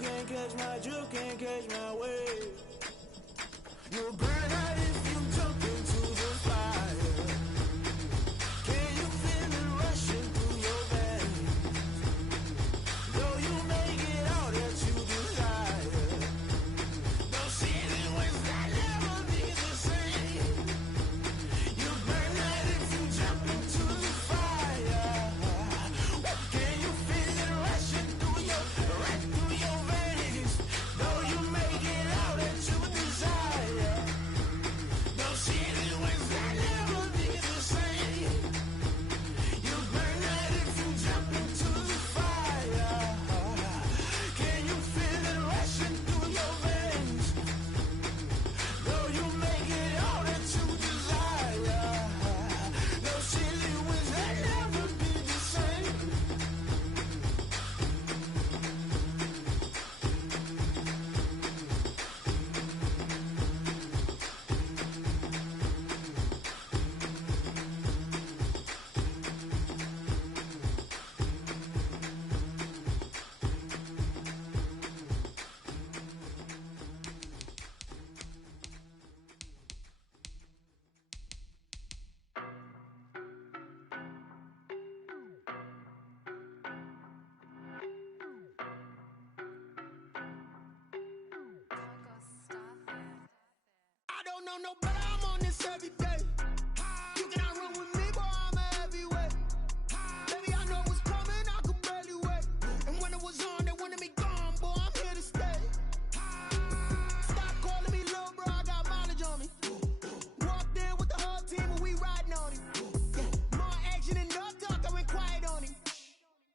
you can't catch my wave. You'll burn out if you jump into the fire. Can you feel it rushing through your veins? Though you make it all that you desire. No city was that never be the same. You burn out if you jump into the fire. Can you feel it rushing through your veins? Though you make it all that you desire. No city was that never be the same. You burn out if you jump into the fire. Can you feel it rushing through your veins? Though you make it all that you desire. No city was that never be the same. I don't know no better, I'm on this every day. You cannot run with me, boy, I'm a heavyweight. Baby, I know what's coming, I could barely wait. And when it was on, they wanted me gone, boy, I'm here to stay. Stop calling me little bro, I got mileage on me. Walked in with the whole team and we riding on him. Yeah, more action and no talk, I went quiet on him.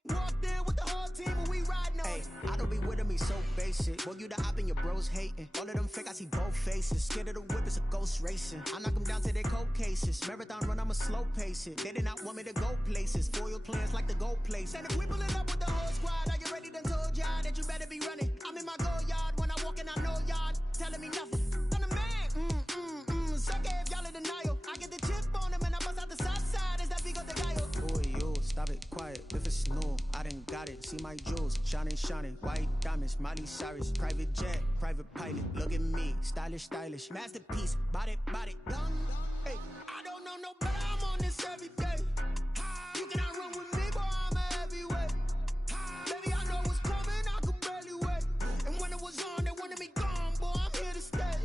Walked in with the whole team and we riding on him. I don't be with him, he's so basic. Boy, you the op and your bros hating. All of them fake, I see both faces. Scared of the whip, it's a ghost racing. I knock them down to their cold cases. Marathon run, I'ma slow pace it. They did not want me to go places. Foil plans like the gold place. And if we pulling up with the whole squad, are you ready? Done told y'all that you better be running. I'm in my go yard when I walk in, I know y'all telling me nothing. I'm the man, suck it if y'all in denial. I get the chip on them and I bust out the south side. Is that big of the dial? Boy, yo, stop it, quiet. If it's new, I done got it. See my jewels, shining, shining. White diamonds, Miley Cyrus. Private jet, private pilot. Look at me, stylish, stylish. Masterpiece, body, young. Hey, I don't know no better, I'm on this every day. You cannot run with me, boy, I'm a heavyweight. Baby, I know what's coming, I could barely wait. And when it was on, they wanted me gone, boy, I'm here to stay.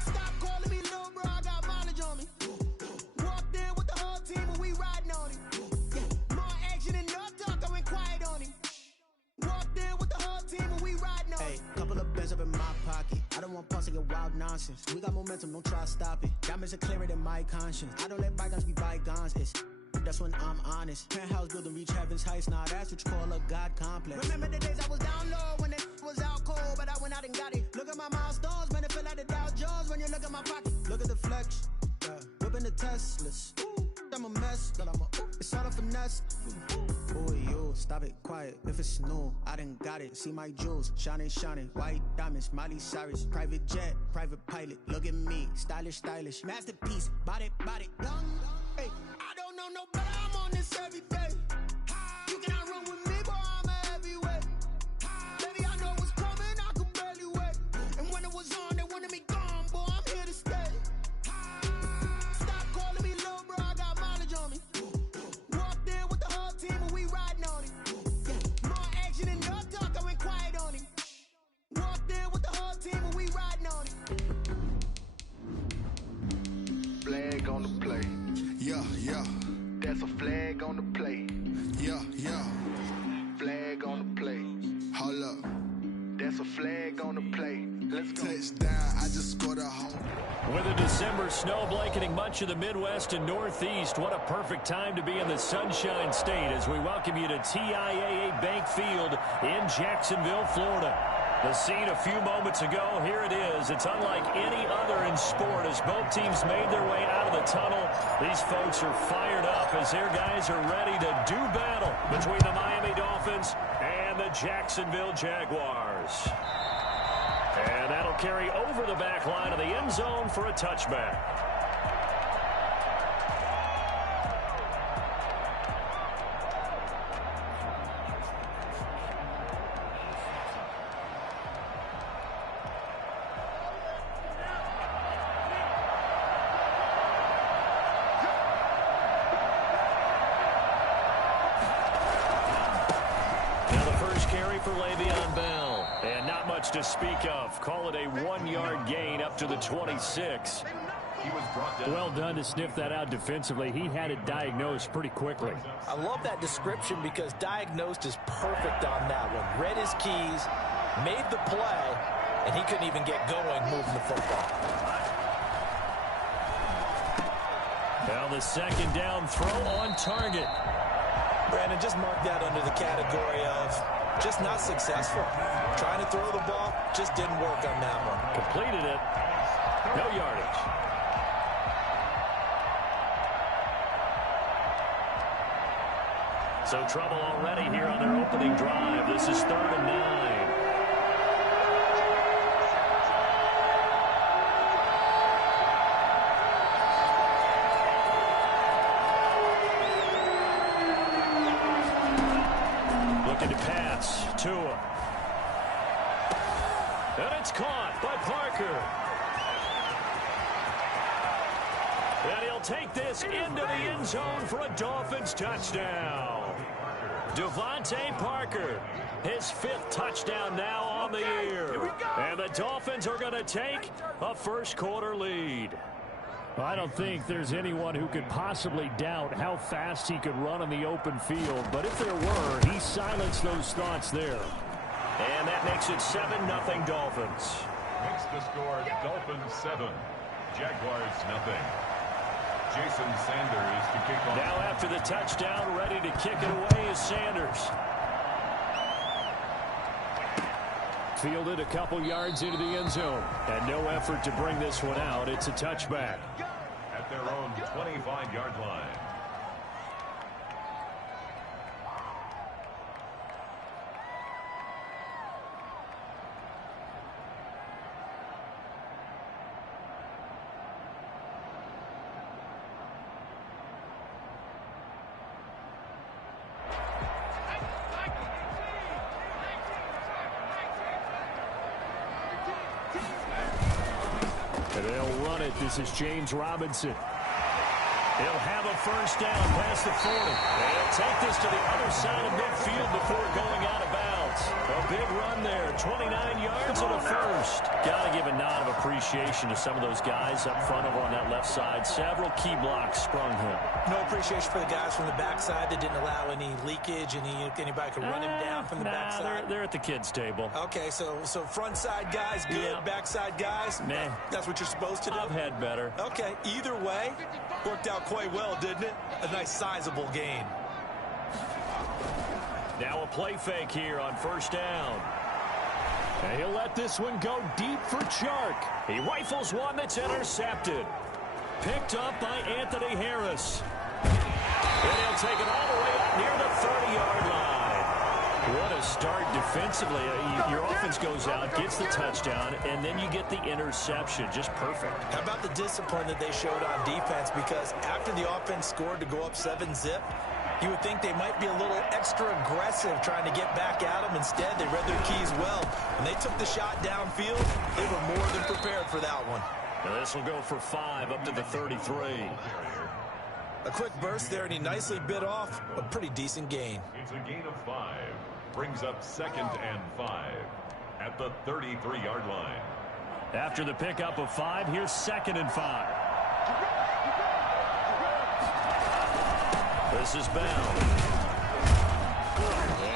Stop calling me little bro, I got mileage on me. Walked in with the whole team and we riding on him. Yeah, more action and no talk, I went quiet on him. Walked in with the whole team and we riding on him. Couple of bands up in my pocket. I don't want pause to get wild nonsense. We got momentum, don't try to stop it. Diamonds are clearer than my conscience. I don't let bygones be bygones. That's when I'm honest. Penthouse building reach heaven's heights. Nah, that's what you call a God complex. Remember the days I was down low when it was out cold, but I went out and got it. Look at my milestones, man, it feel like the Dow Jones when you look at my pocket. Look at the flex. Whipping the Teslas. I'm a mess, but it's all a finesse. Boy, yo, stop it, quiet. If it's new, I done got it. See my jewels, shining, shining. White diamonds, Miley Cyrus. Private jet, private pilot. Look at me, stylish, stylish. Masterpiece, body, young. Hey, I don't know no better, I'm on this every day. You cannot run with me, boy, I'm a heavyweight. Baby, I know what's coming, I could barely wait. And when it was on, they wanted me gone, boy, I'm here to stay. Stop calling me little bro, I got mileage on me. Walked in with the whole team and we riding on him. Yeah, more action and no talk, I went quiet on him. Walked in with the whole team and we riding on him. Flag on the play. Yeah, yeah. That's a flag on the play. Yeah, yeah. Flag on the play. Hold up. That's a flag on the play. Let's go. Touchdown, I just scored a home. With a December snow blanketing much of the Midwest and Northeast, what a perfect time to be in the Sunshine State as we welcome you to TIAA Bank Field in Jacksonville, Florida. The scene a few moments ago, here it is. It's unlike any other in sport as both teams made their way out of the tunnel. These folks are fired up as their guys are ready to do battle between the Miami Dolphins and the Jacksonville Jaguars. And that'll carry over the back line of the end zone for a touchback. for Le'Veon Bell. And not much to speak of. Call it a 1-yard gain up to the 26. Well done to sniff that out defensively. He had it diagnosed pretty quickly. I love that description because diagnosed is perfect on that one. Read his keys, made the play, and he couldn't even get going moving the football. Now the second down throw on target. Brandon, just mark that under the category of just not successful. Trying to throw the ball just didn't work on that one. Completed it. No yardage. So trouble already here on their opening drive. This is 3rd and 9. Looking to pass. Tua. And it's caught by Parker. And he'll take this into the end zone for a Dolphins touchdown. Devontae Parker, his 5th touchdown now on the year. And the Dolphins are going to take a first-quarter lead. I don't think there's anyone who could possibly doubt how fast he could run on the open field. But if there were, he silenced those thoughts there. And that makes it 7-0 Dolphins. Makes the score Dolphins 7, Jaguars 0. Jason Sanders to kick off. Now after the touchdown, ready to kick it away is Sanders. Fielded a couple yards into the end zone. And no effort to bring this one out. It's a touchback. At their own 25-yard line. And they'll run it. This is James Robinson. He'll have a first down past the 40. They'll take this to the other side of midfield before going out of bounds. A big run there, 29 yards and a first. Got to give a nod of appreciation to some of those guys up front over on that left side. Several key blocks sprung him. No appreciation for the guys from the backside that didn't allow any leakage, anybody could run him down from the backside. They're at the kids' table. Okay, so front side guys good, Yeah. backside guys, Nah. That's what you're supposed to do? I've had better. Okay, either way, worked out quite well, didn't it? A nice sizable gain. Now a play fake here on first down. And he'll let this one go deep for Chark. He rifles one that's intercepted. Picked up by Anthony Harris. And he'll take it all the way up near the 30-yard line. What a start defensively. Your offense goes out, gets the touchdown, and then you get the interception. Just perfect. How about the discipline that they showed on defense? Because after the offense scored to go up 7-zip, you would think they might be a little extra aggressive trying to get back at them. Instead, they read their keys well. When they took the shot downfield, they were more than prepared for that one. Now this will go for 5 up to the 33. A quick burst there, and he nicely bit off a pretty decent gain. It's a gain of 5. Brings up 2nd and 5 at the 33-yard line. After the pickup of 5, here's 2nd and 5. This is Bell.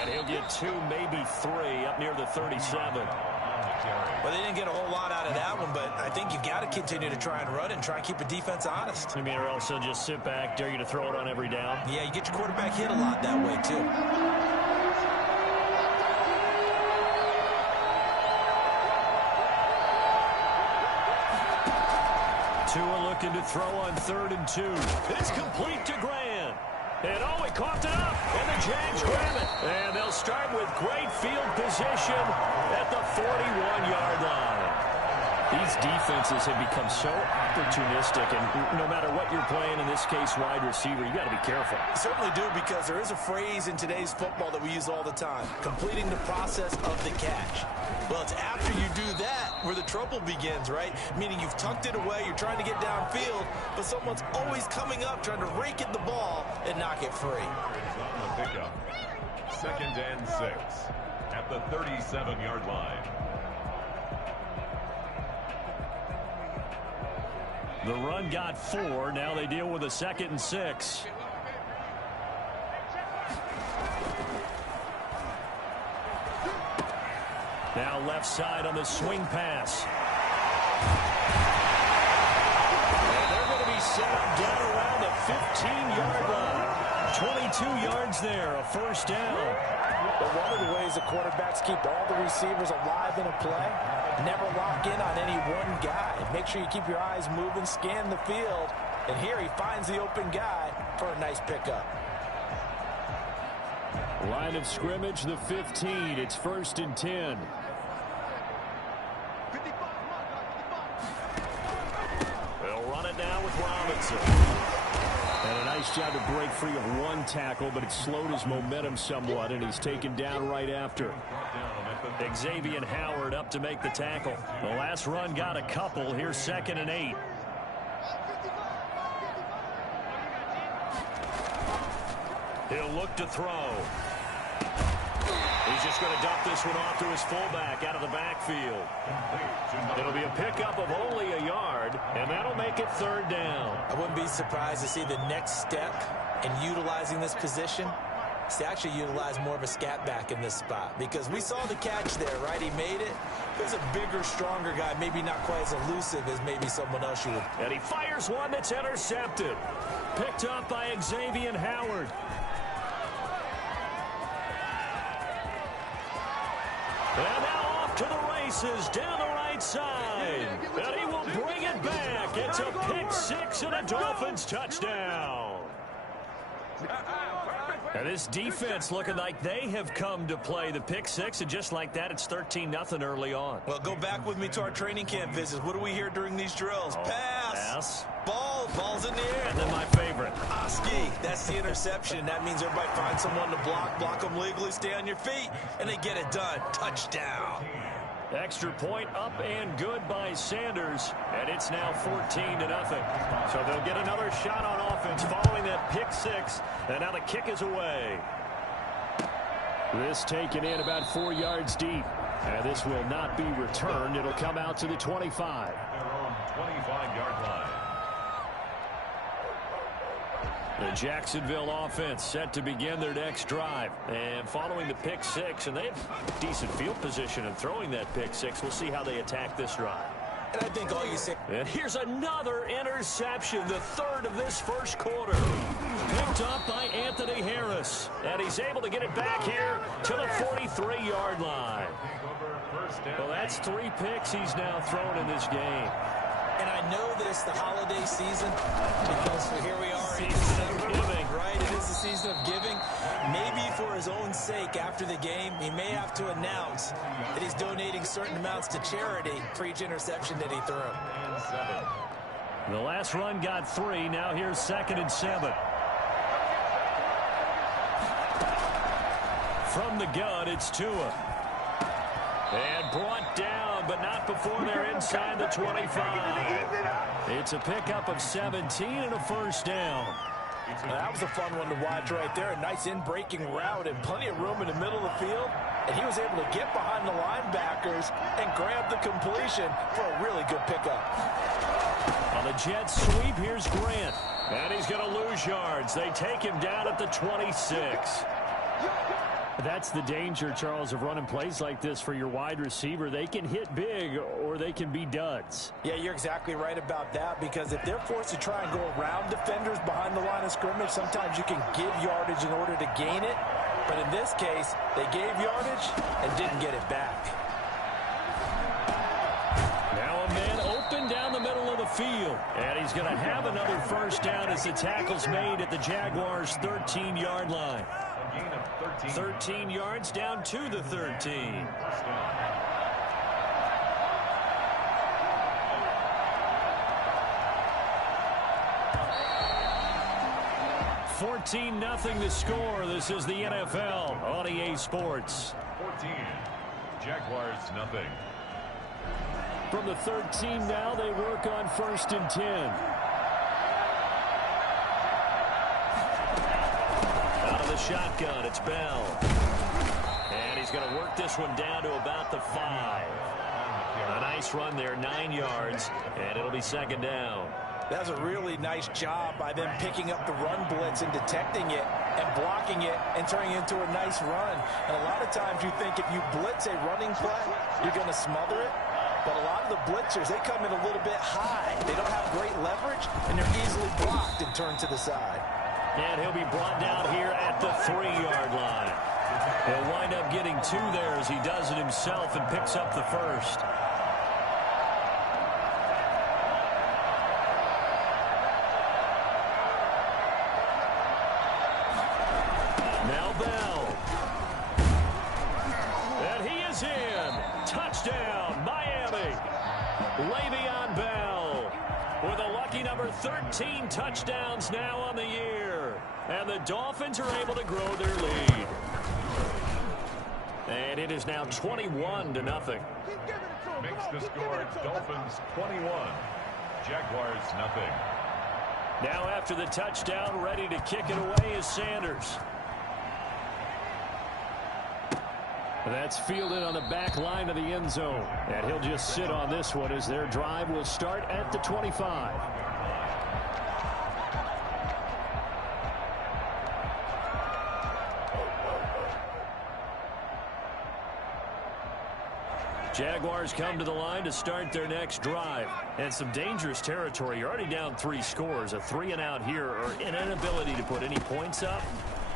And he'll get 2, maybe 3 up near the 37. Well, they didn't get a whole lot out of that one, but I think you've got to continue to try and run and try and keep the defense honest. I mean, or also just sit back, dare you to throw it on every down. Yeah, you get your quarterback hit a lot that way, too. Tua looking to throw on 3rd and 2. It's complete to Grant. And oh, he coughed it up. And the Jags grab it. And they'll start with great field position at the 41-yard line. These defenses have become so opportunistic, and no matter what you're playing, in this case wide receiver, you got to be careful. Certainly do, because there is a phrase in today's football that we use all the time, completing the process of the catch. Well, it's after you do that where the trouble begins, right? Meaning you've tucked it away, you're trying to get downfield, but someone's always coming up trying to rake at the ball and knock it free. On the pickup. 2nd and 6 at at the 37-yard line. The run got 4. Now they deal with a 2nd and 6. Now left side on the swing pass. And they're going to be set up down around the 15-yard line. 22 yards there, a first down. But one of the ways the quarterbacks keep all the receivers alive in a play, never lock in on any one guy. Make sure you keep your eyes moving, scan the field. And here he finds the open guy for a nice pickup. Line of scrimmage, the 15. It's 1st and 10. They'll run it now with Robinson. And a nice job to break free of one tackle, but it slowed his momentum somewhat, and he's taken down right after. Xavier Howard up to make the tackle. The last run got a couple. Here's 2nd and 8. He'll look to throw. He's just going to dump this one off to his fullback out of the backfield. It'll be a pickup of only a yard, and that'll make it 3rd down. I wouldn't be surprised to see the next step in utilizing this position is to actually utilize more of a scat back in this spot, because we saw the catch there, right? He made it. There's a bigger, stronger guy, maybe not quite as elusive as maybe someone else you would. And he fires one that's intercepted. Picked up by Xavier Howard. And now off to the races down the right side. And he will bring it back. It's a pick 6 and a Dolphins touchdown. And this defense looking like they have come to play the pick 6, and just like that, it's 13-0 early on. Well, go back with me to our training camp visits. What do we hear during these drills? Pass. Ball's in the air. And then my favorite. Oski, that's the interception. That means everybody finds someone to block them legally, stay on your feet, and they get it done. Touchdown. Extra point up and good by Sanders, and it's now 14-0. So they'll get another shot on offense following that pick 6, and now the kick is away. This taken in about 4 yards deep. And this will not be returned. It'll come out to the 25. Their own 25-yard line. The Jacksonville offense set to begin their next drive. And following the pick 6, and they have decent field position in throwing that pick 6. We'll see how they attack this drive. And I think all you say. And here's another interception, the 3rd of this first quarter. Picked up by Anthony Harris. And he's able to get it back here to the 43-yard line. Well, that's 3 picks he's now thrown in this game. And I know that it's the holiday season because here we are in December, right? It is the season of giving. Maybe for his own sake after the game, he may have to announce that he's donating certain amounts to charity for each interception that he threw. The last run got 3. Now here's 2nd and 7. From the gun, it's Tua. And brought down, but not before they're inside the 25. It's a pickup of 17 and a first down. Well, that was a fun one to watch right there. A nice in-breaking route and plenty of room in the middle of the field. And he was able to get behind the linebackers and grab the completion for a really good pickup. On the jet sweep, here's Grant. And he's going to lose yards. They take him down at the 26. That's the danger, Charles, of running plays like this for your wide receiver. They can hit big or they can be duds. Yeah, you're exactly right about that, because if they're forced to try and go around defenders behind the line of scrimmage, sometimes you can give yardage in order to gain it. But in this case, they gave yardage and didn't get it back. Now a man open down the middle of the field. And he's going to have another first down as the tackle's made at the Jaguars' 13-yard line. 13 yards down to the 13. 14-0 the score. This is the NFL on EA Sports. 14. Jaguars nothing. From the 13 now, they work on 1st and 10. Out of the shotgun, it's Bell. And he's he's going to work this one down to about the 5. A nice run there, 9 yards, and it'll be second down. That's a really nice job by them picking up the run blitz and detecting it and blocking it and turning it into a nice run. And a lot of times you think if you blitz a running play, you're going to smother it. But a lot of the blitzers, they come in a little bit high. They don't have great leverage, and they're easily blocked and turned to the side. And he'll be brought down here at the 3-yard line. He'll wind up getting 2 there as he does it himself and picks up the first. Now Bell. And he is in. Touchdown, Miami. Le'Veon Bell with a lucky number 13 touchdowns now on the year. And the Dolphins are able to grow their lead. And it is now 21-0. Makes the score Dolphins 21, Jaguars nothing. Now after the touchdown, ready to kick it away is Sanders. That's fielded on the back line of the end zone. And he'll just sit on this one as their drive will start at the 25. Jaguars come to the line to start their next drive. And some dangerous territory. You're already down 3 scores. A 3-and-out here or an inability to put any points up.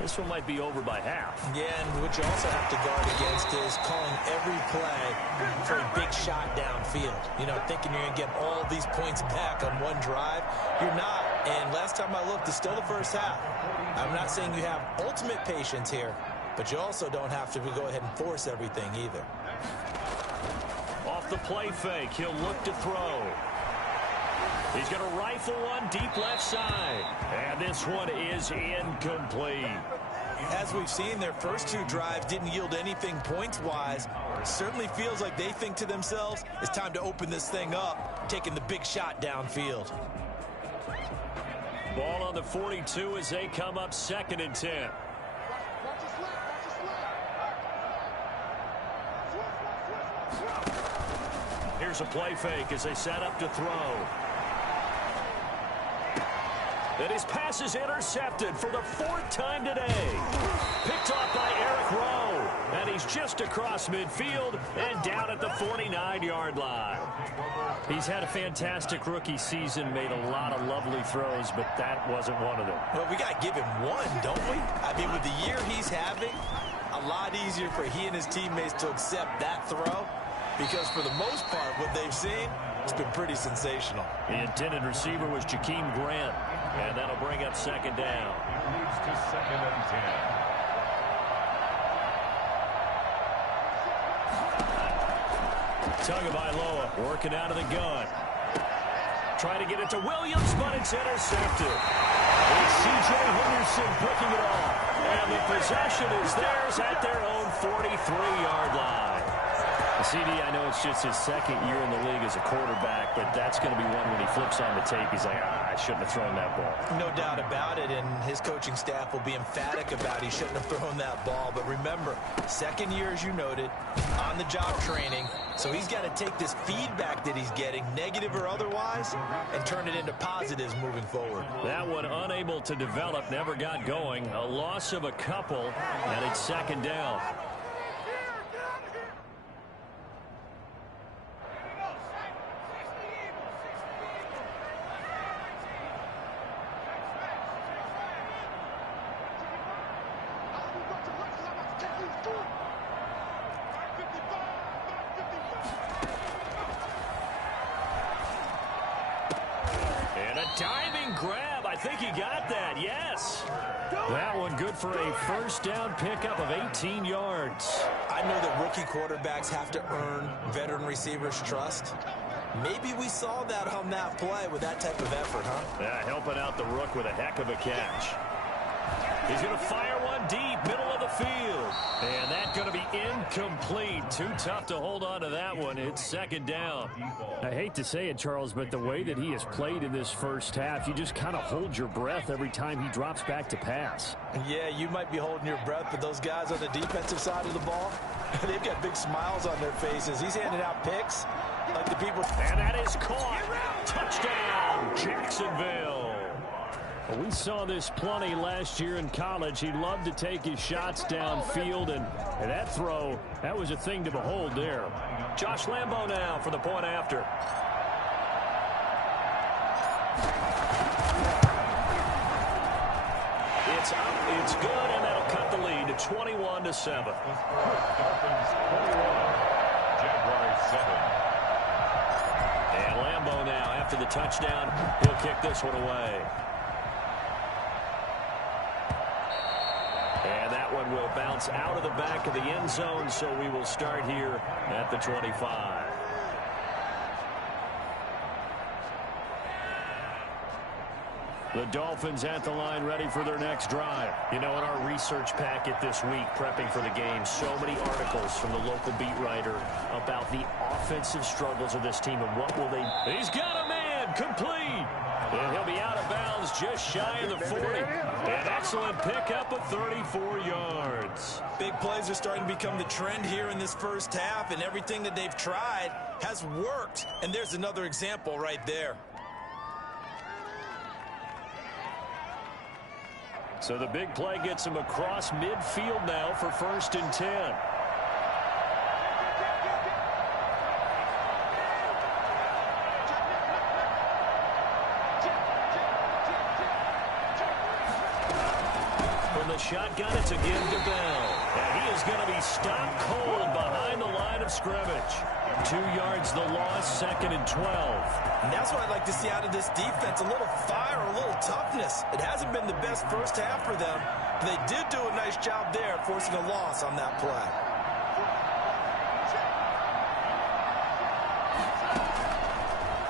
This one might be over by half. Yeah, and what you also have to guard against is calling every play for a big shot downfield. You know, thinking you're going to get all these points back on one drive. You're not. And last time I looked, it's still the first half. I'm not saying you have ultimate patience here, but you also don't have to go ahead and force everything either. Off the play fake, he'll look to throw. He's going to rifle one deep left side. And this one is incomplete. As we've seen, their first 2 drives didn't yield anything points-wise. Certainly feels like they think to themselves, it's time to open this thing up, taking the big shot downfield. Ball on the 42 as they come up 2nd and 10. Here's a play fake as they set up to throw. And his pass is intercepted for the 4th time today. Picked off by Eric Rowe. And he's just across midfield and down at the 49-yard line. He's had a fantastic rookie season, made a lot of lovely throws, but that wasn't one of them. Well, we got to give him one, don't we? I mean, with the year he's having, a lot easier for he and his teammates to accept that throw. Because for the most part, what they've seen, it's been pretty sensational. The intended receiver was Jakeem Grant. And that'll bring up 2nd down. Moves to 2nd and 10. Tagovailoa working out of the gun. Trying to get it to Williams, but it's intercepted. It's C.J. Henderson picking it off. And the possession is theirs at their own 43-yard line. CD, I know it's just his 2nd year in the league as a quarterback, but that's going to be one when he flips on the tape. He's like, I shouldn't have thrown that ball. No doubt about it, and his coaching staff will be emphatic about he shouldn't have thrown that ball. But remember, 2nd year, as you noted, on-the-job training. So he's got to take this feedback that he's getting, negative or otherwise, and turn it into positives moving forward. That one unable to develop, never got going. A loss of a couple, and it's 2nd down. Diving grab. I think he got that. Yes. That one good for a 1st down pickup of 18 yards. I know that rookie quarterbacks have to earn veteran receivers' trust. Maybe we saw that on that play with that type of effort, huh? Yeah, helping out the rook with a heck of a catch. He's going to fire one deep, middle of the field. And that's going to be incomplete. Too tough to hold on to that one. It's 2nd down. I hate to say it, Charles, but the way that he has played in this first half, you just kind of hold your breath every time he drops back to pass. Yeah, you might be holding your breath, but those guys on the defensive side of the ball, They've got big smiles on their faces. He's handing out picks like the people. And that is caught. Touchdown, Jacksonville. Well, we saw this plenty last year in college. He loved to take his shots downfield, and that throw, that was a thing to behold there. Josh Lambo now for the point after. It's up, it's good, and that'll cut the lead to 21-7. Dolphins 21, Jaguars 7. And Lambo now, after the touchdown, he'll kick this one away. And that one will bounce out of the back of the end zone, so we will start here at the 25. The Dolphins at the line, ready for their next drive. You know, in our research packet this week, prepping for the game, so many articles from the local beat writer about the offensive struggles of this team and what will they... He's got a man, complete. And he'll be out of bounds just shy of the 40. An excellent pickup of 34 yards. Big plays are starting to become the trend here in this first half, and everything that they've tried has worked. And there's another example right there. So the big play gets him across midfield now for 1st and 10. From the shotgun, it's a give to Bell. And he is going to be stopped cold behind the line of scrimmage. 2 yards the loss, 2nd and 12. And that's what I'd like to see out of this defense, a little fire, a little toughness. It hasn't been the best first half for them, but they did do a nice job there, forcing a loss on that play.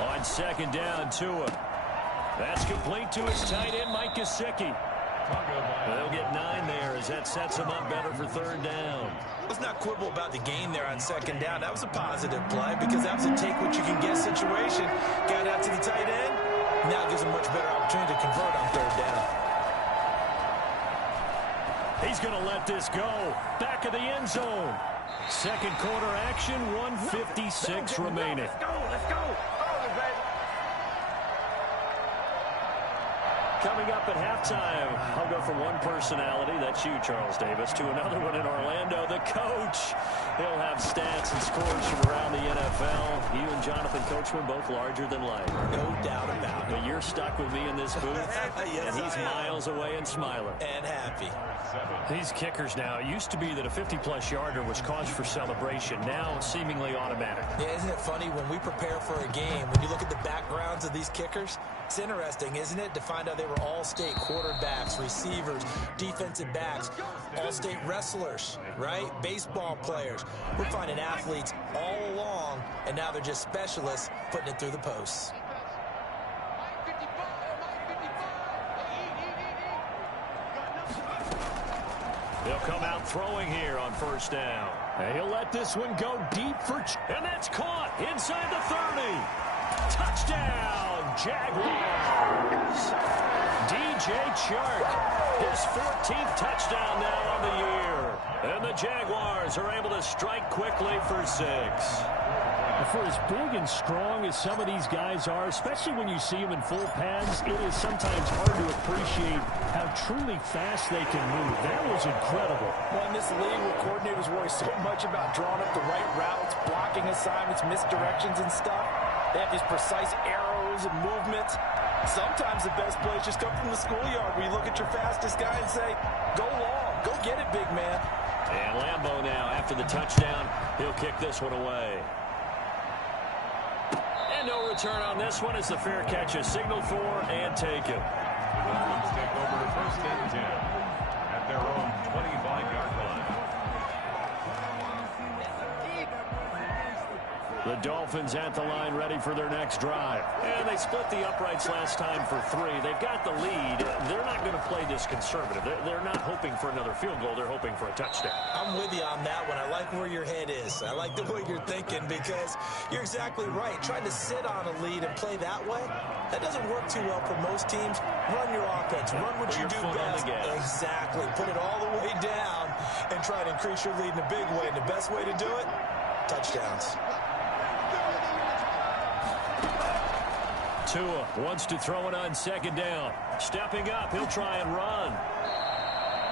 On 2nd down, Tua. That's complete to his tight end, Mike Gesicki. They'll get 9 there as that sets them up better for 3rd down. Let's not quibble about the gain there on 2nd down. That was a positive play because that was a take-what-you-can-get situation. Got out to the tight end. Now gives him much better opportunity to convert on 3rd down. He's going to let this go. Back of the end zone. 2nd quarter action, 1:56 remaining. Let's go, let's go. Coming up at halftime, I'll go from one personality, that's you, Charles Davis, to another one in Orlando, the coach. He'll have stats and scores from around the NFL. You and Jonathan Coachman, both larger than life. No doubt about it. But you're stuck with me in this booth, Yes, and he's miles away and smiling. And happy. These kickers now, it used to be that a 50-plus yarder was cause for celebration. Now, seemingly automatic. Yeah, isn't it funny when we prepare for a game, when you look at the backgrounds of these kickers, it's interesting, isn't it, to find out they were all-state quarterbacks, receivers, defensive backs, all-state wrestlers, right? Baseball players. We're finding athletes all along, and now they're just specialists putting it through the posts. He'll come out throwing here on 1st down. And he'll let this one go deep for... And that's caught inside the 30. Touchdown, Jaguars. DJ Chark, his 14th touchdown now on the year. And the Jaguars are able to strike quickly for 6. For as big and strong as some of these guys are, especially when you see them in full pads, it is sometimes hard to appreciate how truly fast they can move. That was incredible. Well, in this league where coordinators worry so much about drawing up the right routes, blocking assignments, misdirections and stuff, they have these precise arrows and movements. Sometimes the best plays just come from the schoolyard where you look at your fastest guy and say, go long, go get it, big man. And Lambo now, after the touchdown, he'll kick this one away. And no return on this one as the fair catch is signaled for and taken. The Dolphins take over 1st and 10 at their own 25-yard line. The Dolphins at the line ready for their next drive. And they split the uprights last time for 3. They've got the lead. They're not going to play this conservative. They're not hoping for another field goal. They're hoping for a touchdown. I'm with you on that one. I like where your head is. I like the way you're thinking because you're exactly right. Trying to sit on a lead and play that way, that doesn't work too well for most teams. Run your offense. Run what you do best. Exactly. Put it all the way down and try to increase your lead in a big way. And the best way to do it, touchdowns. Tua wants to throw it on second down. Stepping up, he'll try and run.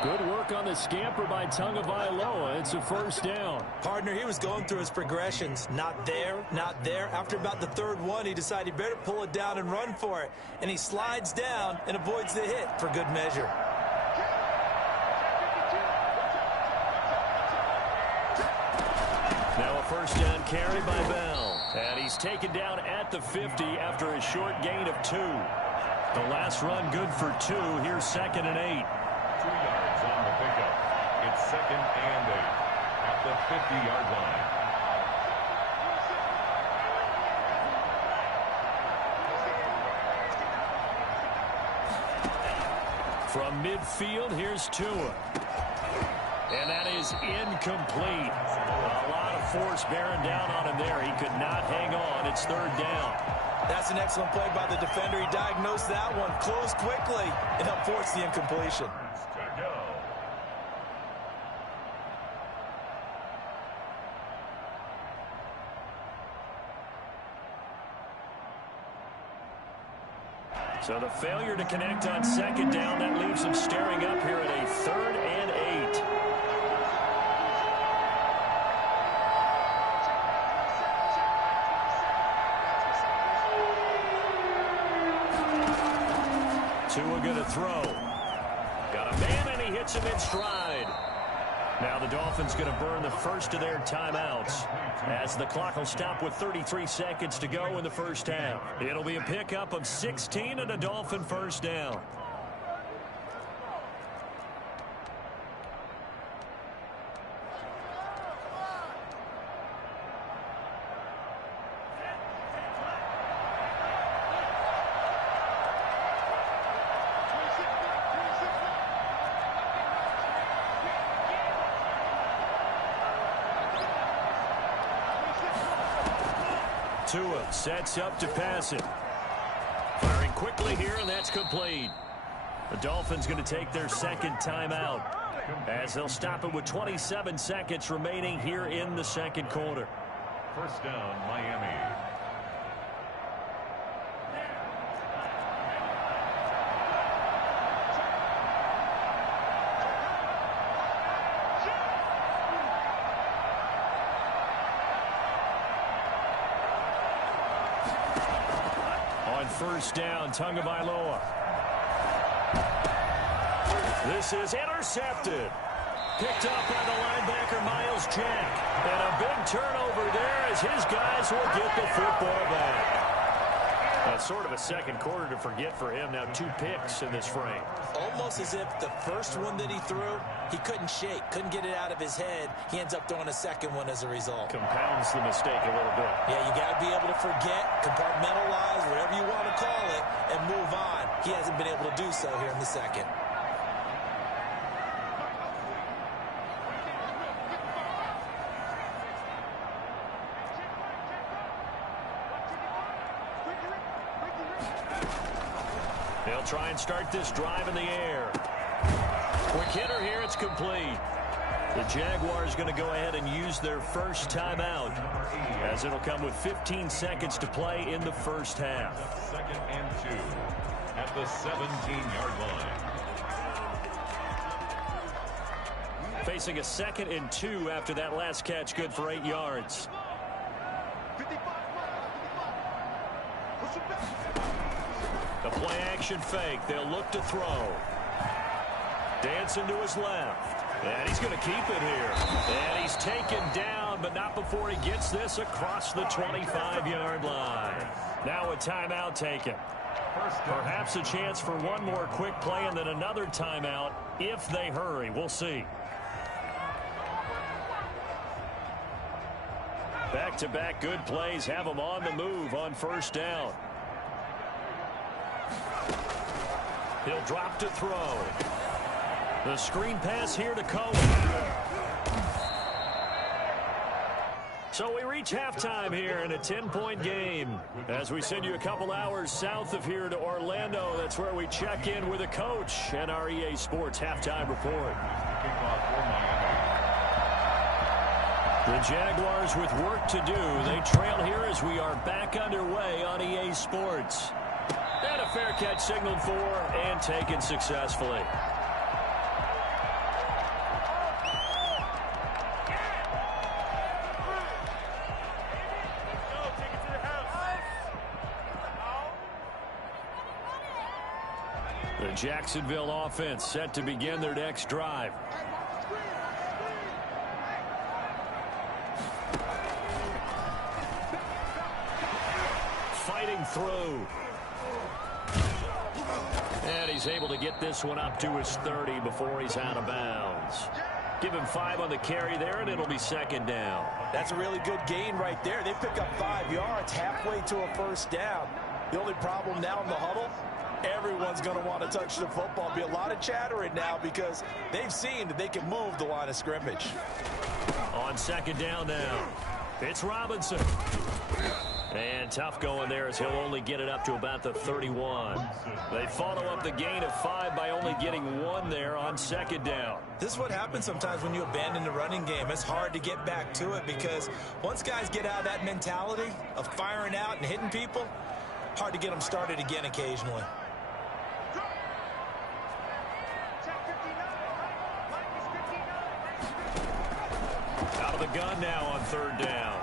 Good work on the scamper by Tagovailoa. It's a first down. Partner, he was going through his progressions. Not there, not there. After about the third one, he decided he better pull it down and run for it. And he slides down and avoids the hit for good measure. Now a first down carry by Bell. And he's taken down at the 50 after a short gain of 2. The last run good for 2. Here's 2nd and 8. 2 yards on the pickup. It's 2nd and 8 at the 50-yard line. From midfield, here's Tua. And that is incomplete. A lot of force bearing down on him there. He could not hang on. It's 3rd down. That's an excellent play by the defender. He diagnosed that one, closed quickly, and helped force the incompletion. So the failure to connect on 2nd down, that leaves him staring up here at a 3rd and 8. Tua going to throw. Got a man, and he hits him in stride. Now the Dolphins going to burn the first of their timeouts as the clock will stop with 33 seconds to go in the first half. It'll be a pickup of 16 and a Dolphin first down. Tua sets up to pass it. Firing quickly here, and that's complete. The Dolphins going to take their 2nd timeout as they'll stop it with 27 seconds remaining here in the 2nd quarter. First down, Miami. First down, Tagovailoa. This is intercepted. Picked up by the linebacker, Miles Jack. And a big turnover there as his guys will get the football back. That's sort of a 2nd quarter to forget for him. Now 2 picks in this frame. Almost as if the first one that he threw, he couldn't shake, couldn't get it out of his head. He ends up throwing a 2nd one as a result. Compounds the mistake a little bit. Yeah, you got to be able to forget, compartmentalize, whatever you want to call it, and move on. He hasn't been able to do so here in the 2nd. They'll try and start this drive in the air. Quick hitter here, it's complete. The Jaguars going to go ahead and use their first timeout as it'll come with 15 seconds to play in the first half. 2nd and 2 at the 17-yard line. Facing a 2nd and 2 after that last catch, good for 8 yards. The play action fake. They'll look to throw. Dancing to his left. And he's going to keep it here. And he's taken down, but not before he gets this across the 25-yard line. Now a timeout taken. Perhaps a chance for one more quick play and then another timeout if they hurry. We'll see. Back-to-back good plays have them on the move on first down. He'll drop to throw. The screen pass here to Cohen. So we reach halftime here in a 10-point game. As we send you a couple hours south of here to Orlando, that's where we check in with the coach and our EA Sports halftime report. The Jaguars with work to do. They trail here as we are back underway on EA Sports. And a fair catch signaled for and taken successfully. The Jacksonville offense set to begin their next drive. Fighting through. And he's able to get this one up to his 30 before he's out of bounds. Give him 5 on the carry there, and it'll be second down. That's a really good gain right there. They pick up 5 yards halfway to a first down. The only problem now in the huddle, everyone's going to want to touch the football. Be a lot of chattering now because they've seen that they can move the line of scrimmage. On second down now, it's Robinson. And tough going there as he'll only get it up to about the 31. They follow up the gain of 5 by only getting 1 there on second down. This is what happens sometimes when you abandon the running game. It's hard to get back to it because once guys get out of that mentality of firing out and hitting people, hard to get them started again occasionally. Out of the gun now on third down.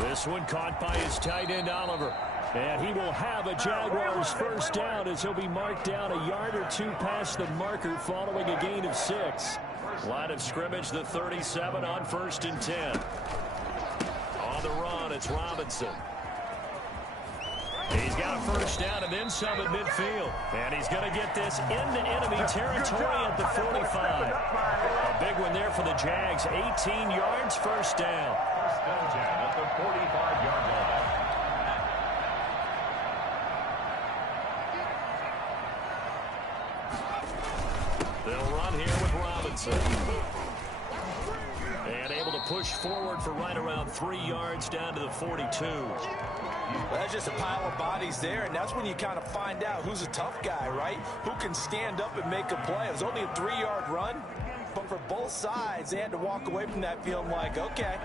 This one caught by his tight end, Oliver. And he will have a Jaguars first down as he'll be marked down a yard or 2 past the marker following a gain of 6. Line of scrimmage, the 37 on first and 10. On the run, it's Robinson. He's got a first down and then some at midfield. And he's going to get this into enemy territory at the 45. A big one there for the Jags. 18 yards, first down. First down, at the 45-yard line. They'll run here with Robinson. And able to push forward for right around 3 yards down to the 42. Well, that's just a pile of bodies there, and that's when you kind of find out who's a tough guy, right? Who can stand up and make a play. It was only a 3-yard run, but for both sides, they had to walk away from that feeling like, okay,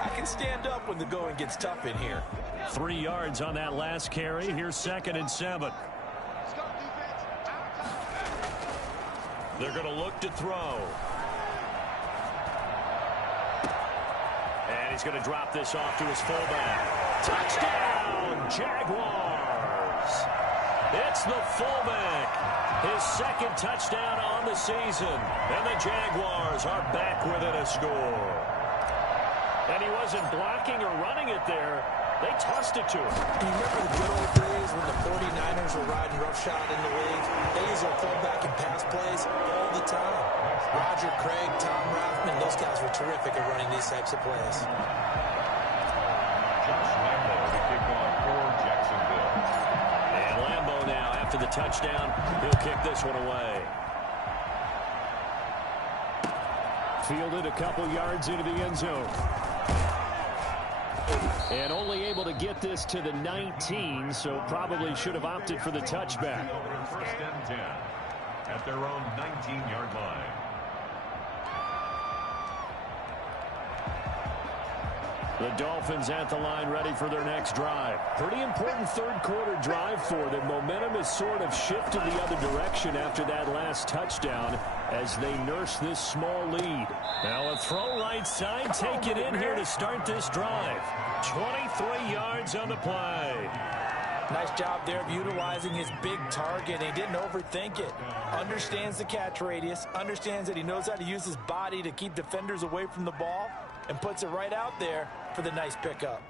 I can stand up when the going gets tough in here. 3 yards on that last carry. Here's second and 7. They're going to look to throw. And he's going to drop this off to his fullback. Touchdown, Jaguars. It's the fullback. His second touchdown on the season. And the Jaguars are back within a score. And he wasn't blocking or running it there. They tossed it to him. Do you remember the good old days when the 49ers were riding roughshod in the league? They used their fullback in pass plays all the time. Roger Craig, Tom Rathman, those guys were terrific at running these types of plays. Josh Lambo, the kickoff for Jacksonville. And Lambo now, after the touchdown, he'll kick this one away. Fielded a couple yards into the end zone. And only able to get this to the 19, so probably should have opted for the touchback. First and 10 at their own 19-yard line. The Dolphins at the line ready for their next drive. Pretty important third quarter drive for them. Momentum has sort of shifted the other direction after that last touchdown as they nurse this small lead. Now a throw right side, take it in here to start this drive. 23 yards on the play. Nice job there of utilizing his big target. He didn't overthink it. Understands the catch radius. Understands that he knows how to use his body to keep defenders away from the ball. And puts it right out there for the nice pickup.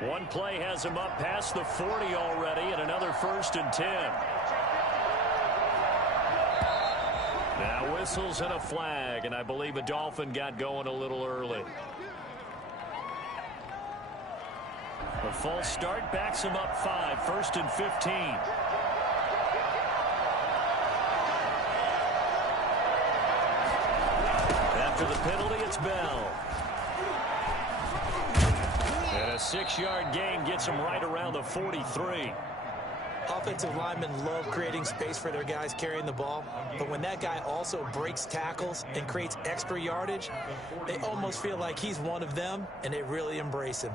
One play has him up past the 40 already, and another first and 10. Now whistles and a flag, and I believe a Dolphin got going a little early. A false start backs him up 5, 1st and 15. After the penalty, it's Bell. And a 6-yard gain gets him right around the 43. Offensive linemen love creating space for their guys carrying the ball, but when that guy also breaks tackles and creates extra yardage, they almost feel like he's one of them, and they really embrace him.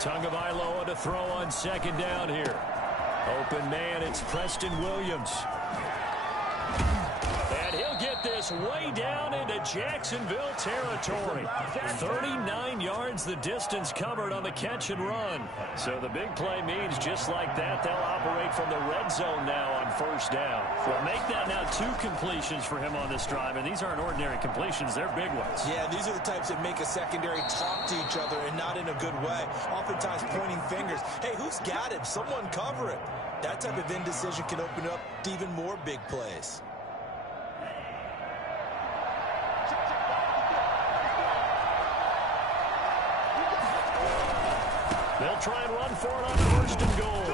Tagovailoa to throw on 2nd down here. Open man, it's Preston Williams. And he'll get this way down into Jacksonville territory. 39 yards the distance covered on the catch and run. So the big play means just like that, they'll operate from the red zone now on 1st down. Well, make that now 2 completions for him on this drive, and these aren't ordinary completions, they're big ones. Yeah, these are the types that make a secondary talk to each other and not in a good way. Oftentimes pointing fingers. Hey, who's got him? Someone cover him. That type of indecision can open up to even more big plays. They'll try and run for it on 1st and goal.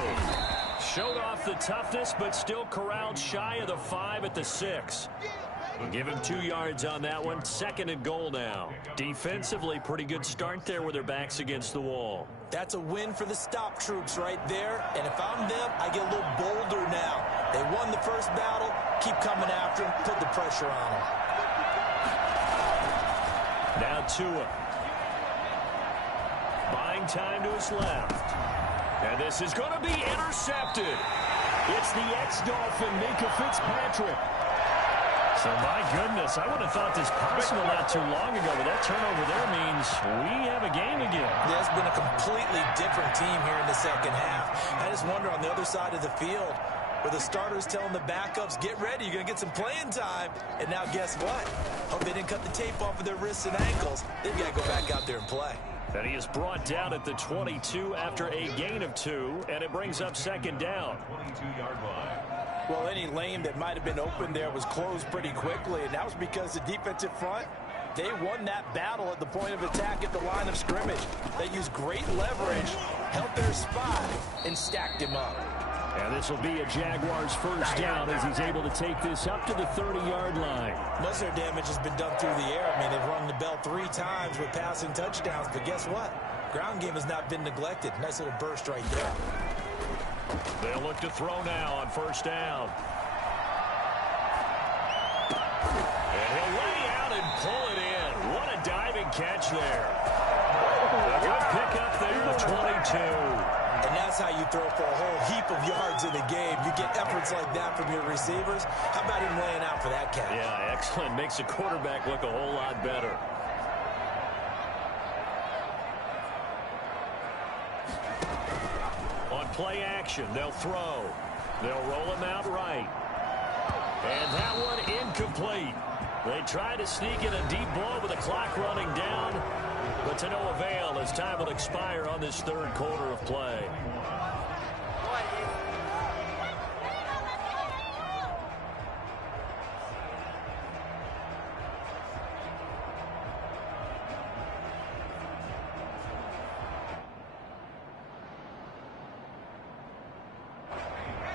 Showed off the toughness, but still corralled shy of the 5 at the 6. Give him 2 yards on that one. 2nd and goal now. Defensively, pretty good start there with their backs against the wall. That's a win for the stop troops right there. And if I'm them, I get a little bolder now. They won the first battle. Keep coming after them. Put the pressure on them. Now Tua. Buying time to his left. And this is going to be intercepted. It's the ex-Dolphin, Minkah Fitzpatrick. So, my goodness, I would have thought this possible not too long ago, but that turnover there means we have a game again. There's been a completely different team here in the second half. I just wonder on the other side of the field, where the starters telling the backups, get ready, you're going to get some playing time. And now guess what? Hope they didn't cut the tape off of their wrists and ankles. They've got to go back out there and play. And he is brought down at the 22 after a gain of 2, and it brings up 2nd down. 22-yard line. Well, any lane that might have been open there was closed pretty quickly, and that was because the defensive front, they won that battle at the point of attack at the line of scrimmage. They used great leverage, held their spot, and stacked him up. And this will be a Jaguars 1st down as he's able to take this up to the 30-yard line. Most of their damage has been done through the air. I mean, they've rung the bell 3 times with passing touchdowns, but guess what? Ground game has not been neglected. Nice little burst right there. They'll look to throw now on 1st down. And he'll lay out and pull it in. What a diving catch there. A good pickup there, the 22. And that's how you throw for a whole heap of yards in a game. You get efforts like that from your receivers. How about him laying out for that catch? Yeah, excellent. Makes the quarterback look a whole lot better. On play action, they'll throw. They'll roll him out right. And that one incomplete. They try to sneak in a deep ball with the clock running down, but to no avail as time will expire on this 3rd quarter of play.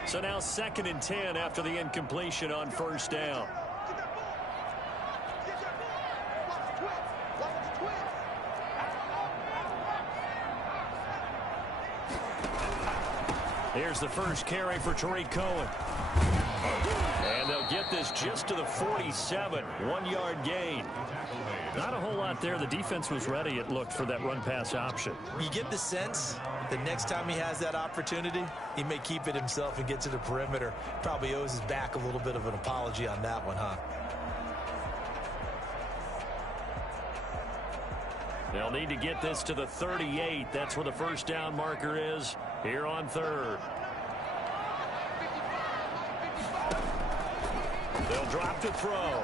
So now 2nd and 10 after the incompletion on 1st down. Here's the first carry for Tariq Cohen. And they'll get this just to the 47. 1-yard gain. Not a whole lot there. The defense was ready, it looked, for that run-pass option. You get the sense the next time he has that opportunity, he may keep it himself and get to the perimeter. Probably owes his back a little bit of an apology on that one, huh? They'll need to get this to the 38. That's where the 1st down marker is here on 3rd. They'll drop to throw.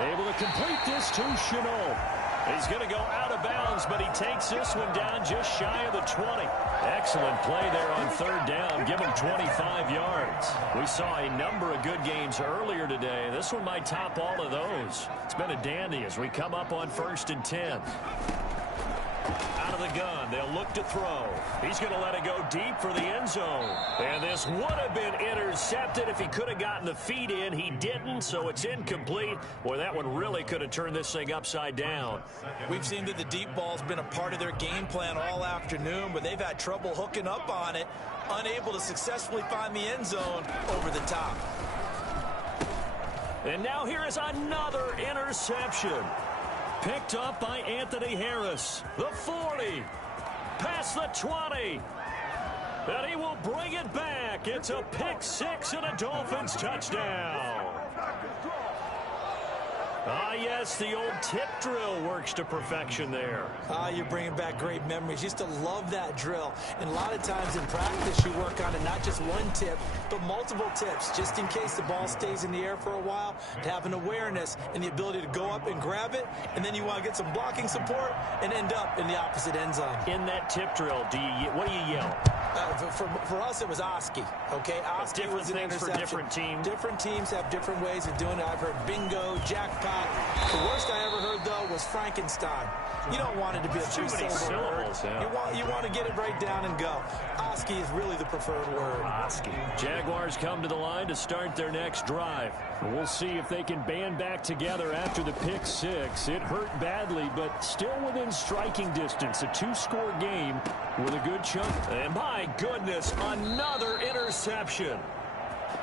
Able to complete this to Shenault. He's going to go out of bounds but he takes this one down just shy of the 20. Excellent play there on third down. Give him 25 yards. We saw a number of good games earlier today. This one might top all of those. It's been a dandy as we come up on 1st and 10. Out of the gun, they'll look to throw. He's going to let it go deep for the end zone. And this would have been intercepted if he could have gotten the feet in. He didn't, so it's incomplete. Boy, that one really could have turned this thing upside down. We've seen that the deep ball's been a part of their game plan all afternoon, but they've had trouble hooking up on it, unable to successfully find the end zone over the top. And now here is another interception. Picked up by Anthony Harris. The 40. Past the 20. And he will bring it back. It's a pick six and a Dolphins touchdown. Ah, yes, the old tip drill works to perfection there. You're bringing back great memories. Used to love that drill. And a lot of times in practice, you work on it, not just one tip, but multiple tips, just in case the ball stays in the air for a while, to have an awareness and the ability to go up and grab it, and then you want to get some blocking support and end up in the opposite end zone. In that tip drill, what do you yell? For us, it was Oski. Okay, Oski was an interception. For different teams. Different teams have different ways of doing it. I've heard bingo, jackpot. The worst I ever heard, though, was Frankenstein. You don't want it to be a two-syllable word. Yeah. You want to get it right down and go. Oski is really the preferred word. Oski. Jaguars come to the line to start their next drive. We'll see if they can band back together after the pick six. It hurt badly, but still within striking distance. A two-score game with a good chunk. And my goodness, another interception.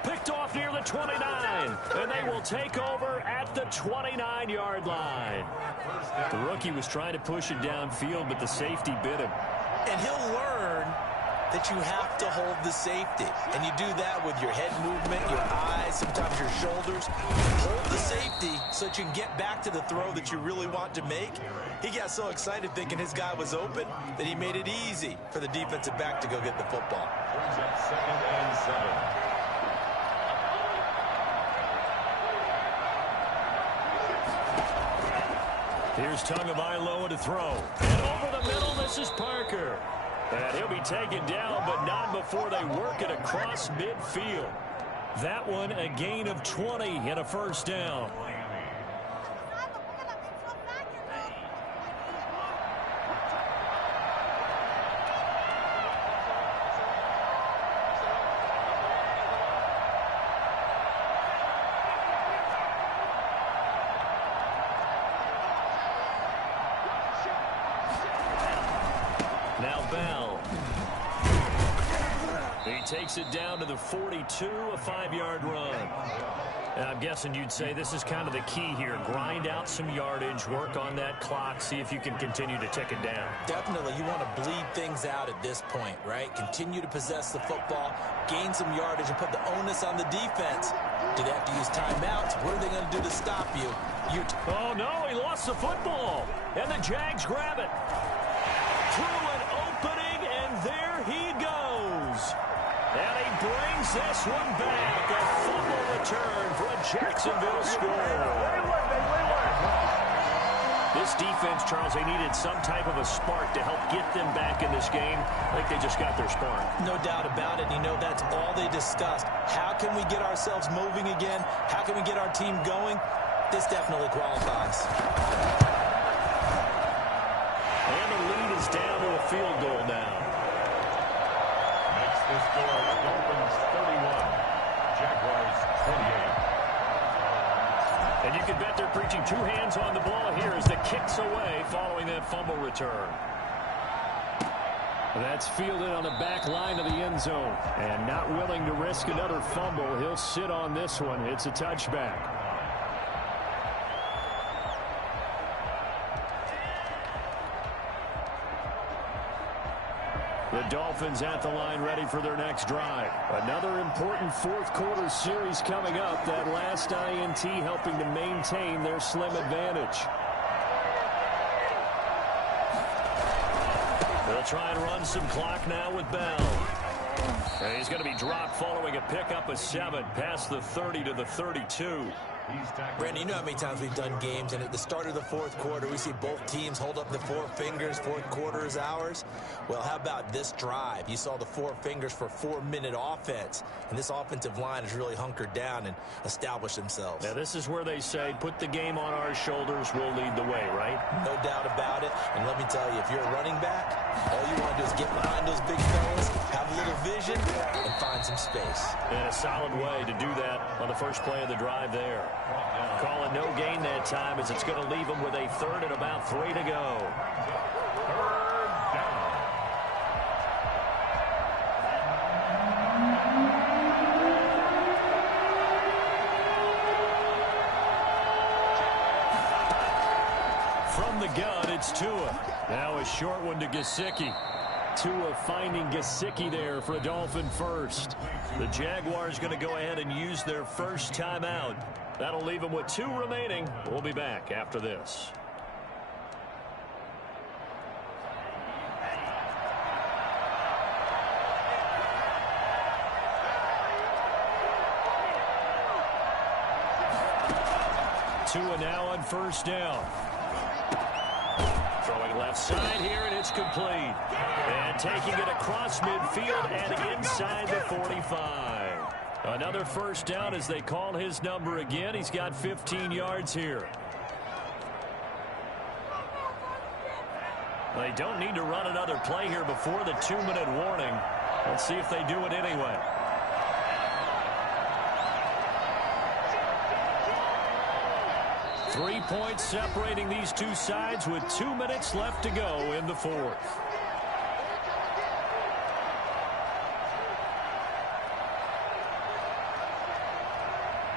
Picked off near the 29, and they will take over at the 29-yard line. The rookie was trying to push it downfield, but the safety bit him. And he'll learn that you have to hold the safety. And you do that with your head movement, your eyes, sometimes your shoulders. Hold the safety so that you can get back to the throw that you really want to make. He got so excited thinking his guy was open that he made it easy for the defensive back to go get the football. Brings up 2nd and 7. Here's Tagovailoa to throw. And over the middle, this is Parker. And he'll be taken down, but not before they work it across midfield. That one, a gain of 20 and a first down. Takes it down to the 42, a 5-yard run. And I'm guessing you'd say this is kind of the key here. Grind out some yardage, work on that clock, see if you can continue to tick it down. Definitely. You want to bleed things out at this point, right? Continue to possess the football, gain some yardage, and put the onus on the defense. Do they have to use timeouts? What are they going to do to stop you? Oh, no, he lost the football. And the Jags grab it. Through an opening, and there he goes. And he brings this one back. A fumble return for a Jacksonville score. This defense, Charles, they needed some type of a spark to help get them back in this game. I think they just got their spark. No doubt about it. You know, that's all they discussed. How can we get ourselves moving again? How can we get our team going? This definitely qualifies. And the lead is down to a field goal now. The score, Dolphins 31, Jaguars 28. And you can bet they're preaching two hands on the ball here as the kick's away following that fumble return. That's fielded on the back line of the end zone. And not willing to risk another fumble, he'll sit on this one. It's a touchback. The Dolphins at the line ready for their next drive. Another important fourth quarter series coming up. That last INT helping to maintain their slim advantage. They'll try and run some clock now with Bell. And he's going to be dropped following a pickup of 7 past the 30 to the 32. Brandon, you know how many times we've done games, and at the start of the fourth quarter, we see both teams hold up the four fingers, fourth quarter is ours. Well, how about this drive? You saw the four fingers for 4-minute offense, and this offensive line has really hunkered down and established themselves. Now, this is where they say, put the game on our shoulders, we'll lead the way, right? No doubt about it, and let me tell you, if you're a running back, all you want to do is get behind those big fellas, have a little vision, and find some space. And a solid way to do that on the first play of the drive there. Calling no gain that time as it's going to leave them with a third and about 3 to go. Third down. From the gun, it's Tua. Now a short one to Gesicki. Tua finding Gesicki there for a Dolphin first. The Jaguars going to go ahead and use their first timeout. That'll leave them with 2 remaining. We'll be back after this. Tua now on first down. Throwing left side here, and it's complete. And taking it across midfield and inside the 45. Another first down as they call his number again. He's got 15 yards here. They don't need to run another play here before the 2-minute warning. Let's see if they do it anyway. Three points separating these two sides with 2 minutes left to go in the fourth.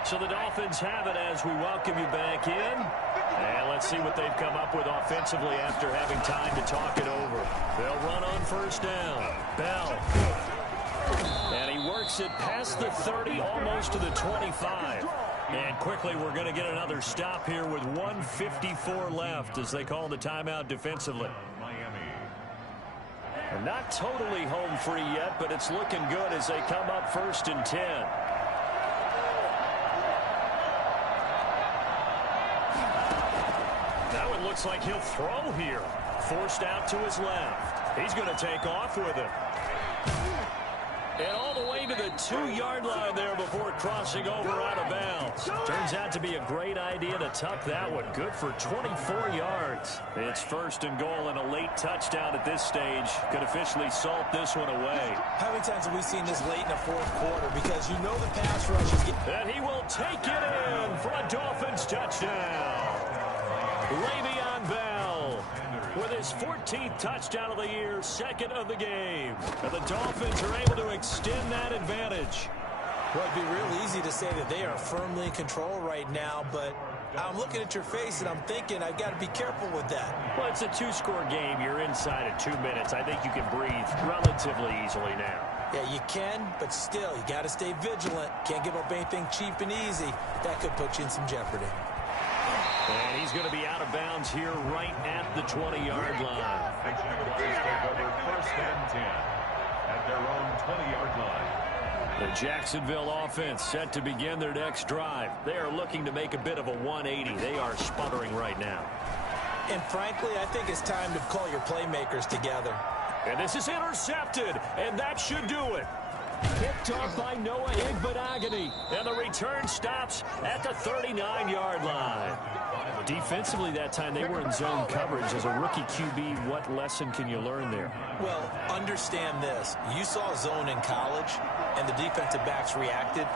So the Dolphins have it as we welcome you back in. And let's see what they've come up with offensively after having time to talk it over. They'll run on first down. Bell. And he works it past the 30, almost to the 25. And quickly we're going to get another stop here with 1:54 left as they call the timeout defensively. And not totally home free yet, but it's looking good as they come up 1st and 10. Now it looks like he'll throw here. Forced out to his left. He's going to take off with it. And all the way to the 2-yard line there before crossing over out of bounds. Turns out to be a great idea to tuck that one. Good for 24 yards. It's 1st and goal, and a late touchdown at this stage could officially salt this one away. How many times have we seen this late in the fourth quarter? Because you know the pass rush is getting... And he will take it in for a Dolphins touchdown. Le'Veon Bell with his 14th touchdown of the year, 2nd of the game. And the Dolphins are able to extend that advantage. Well, it'd be real easy to say that they are firmly in control right now, but I'm looking at your face and I'm thinking I've got to be careful with that. Well, it's a 2-score game. You're inside of 2 minutes. I think you can breathe relatively easily now. Yeah, you can, but still, you got to stay vigilant. Can't give up anything cheap and easy. That could put you in some jeopardy. And he's going to be out of bounds here right at the 20-yard line. The Jaguars take over 1st and 10 at their own 20-yard line. The Jacksonville offense set to begin their next drive. They are looking to make a bit of a 180. They are sputtering right now. And frankly, I think it's time to call your playmakers together. And this is intercepted, and that should do it. Picked off by Noah Igbinoghene, and the return stops at the 39-yard line. Defensively that time, they were in zone coverage. As a rookie QB, what lesson can you learn there? Well, understand this. You saw zone in college, and the defensive backs reacted,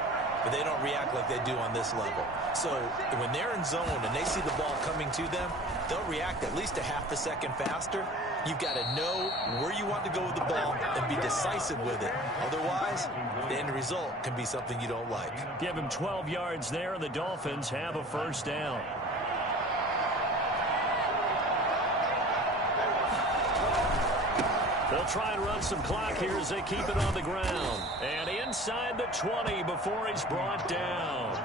but they don't react like they do on this level. So when they're in zone and they see the ball coming to them, they'll react at least a half a second faster. You've got to know where you want to go with the ball and be decisive with it. Otherwise, the end result can be something you don't like. Give him 12 yards there, and the Dolphins have a first down. They'll try and run some clock here as they keep it on the ground. And inside the 20 before he's brought down.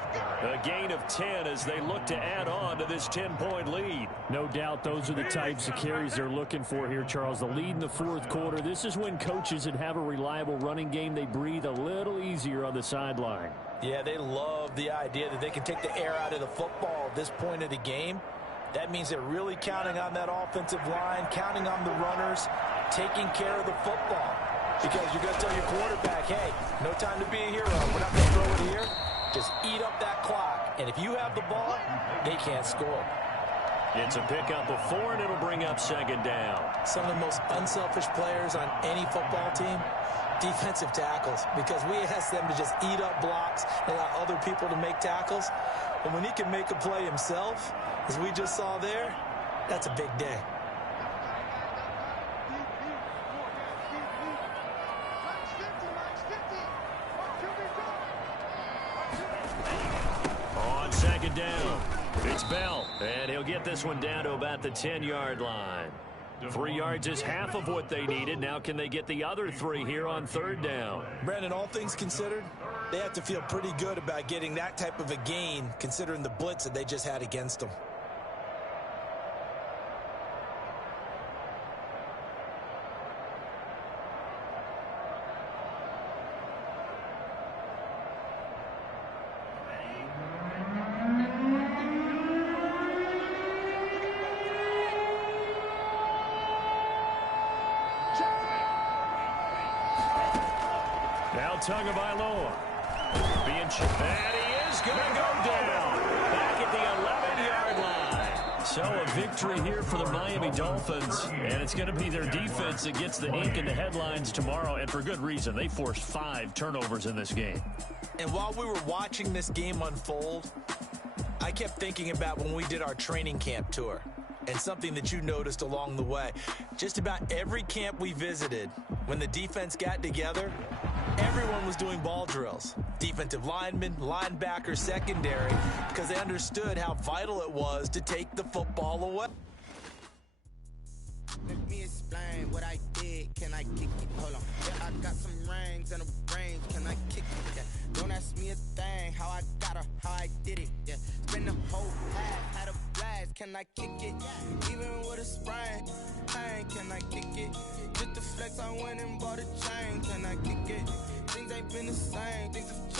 A gain of 10 as they look to add on to this 10-point lead. No doubt those are the types of carries they're looking for here, Charles. The lead in the fourth quarter. This is when coaches that have a reliable running game, they breathe a little easier on the sideline. Yeah, they love the idea that they can take the air out of the football at this point of the game. That means they're really counting on that offensive line, counting on the runners, taking care of the football. Because you're going to tell your quarterback, hey, no time to be a hero. We're not going to throw it here. Just eat up that clock. And if you have the ball, they can't score. It's a pickup of 4, and it'll bring up second down. Some of the most unselfish players on any football team, defensive tackles, because we ask them to just eat up blocks and allow other people to make tackles. But when he can make a play himself, as we just saw there, that's a big day. On second down, it's Bell, and he'll get this one down to about the 10-yard line. 3 yards is half of what they needed. Now can they get the other 3 here on third down? Brandon, all things considered, they have to feel pretty good about getting that type of a gain, considering the blitz that they just had against them. Now Tagovailoa. And he is going to go down. Back at the 11-yard line. So a victory here for the Miami Dolphins. And it's going to be their defense that gets the ink in the headlines tomorrow. And for good reason. They forced 5 turnovers in this game. And while we were watching this game unfold, I kept thinking about when we did our training camp tour. And something that you noticed along the way. Just about every camp we visited, when the defense got together, everyone was doing ball drills. Defensive linemen, linebackers, secondary, because they understood how vital it was to take the football away. Let me explain what I did. Can I kick it? Hold on. Yeah, I got some rings and a range. Can I kick it? Yeah. Don't ask me a thing. How I got her, how I did it. Yeah. Spend the whole half, had a blast. Can I kick it? Even with a sprain. Hey, can I kick it? Just the flex, I went and bought a chain. Can I kick it? Things ain't been the same. Things have changed.